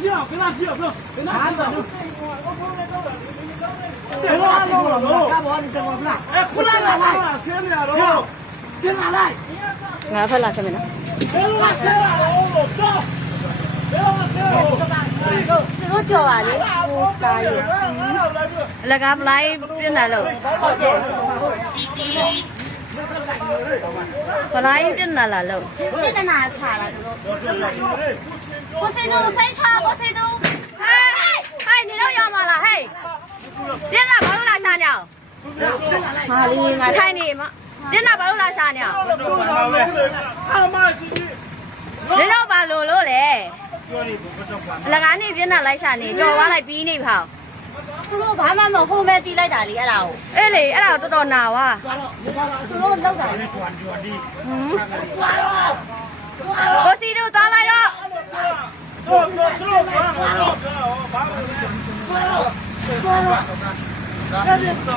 接啊，跟他接，不，跟他接。别乱弄了，干嘛你什么不啦？哎，回来了，天哪，喽！别拿来， ငါဖက်လာခဲ့မယ်နော် 别乱接了，喽，走，别乱接了。 သူတို့ကြော်ပါလေဟိုစတားကြီးအလကားပလိုက်ပြနေလို့ဟုတ်တယ်ပလိုက်ပြနေလာလို့ပြနေနာချလာတို့ကိုစိတို့စိတ်ချကိုစိတို့ဟဲ့နေတော့ရောက်မလားဟဲ့ပြနေဘာလို့လာရှာနေအောင်ဟာလီငါထိုင်နေမှာပြနေဘာလို့လာရှာနေအောင်他妈是你。 နေတော့ဘာလို့လဲအလကားနေပြနေလိုက်ရှာနေကြော်သွားလိုက်ပြီးနေဖောက်သူတို့ဘာမှမဟုတ်မဲ့တီးလိုက်တာလေအဲ့ဒါကိုအေးလေအဲ့ဒါတော်တော်နာဝါသူတို့လောက်တာလေကိုစီတို့သွားလိုက်တော့ 走，